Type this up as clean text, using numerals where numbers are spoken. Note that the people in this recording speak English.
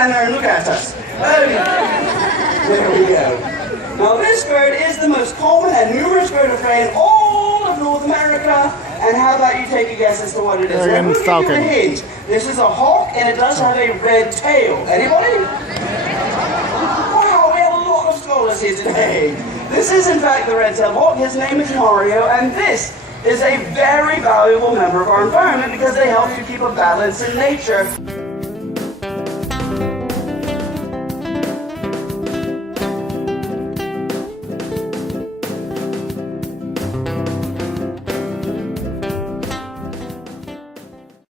stand there and look at us. There we go. Now this bird is the most common and numerous bird of prey in all of North America. And how about you take a guess as to what it is? Well, we'll give you a hint. This is a hawk and it does have a red tail. Anybody? Wow, we have a lot of scholars here today. This is in fact the red-tailed hawk. His name is Mario, and this is a very valuable member of our environment because they help to keep a balance in nature.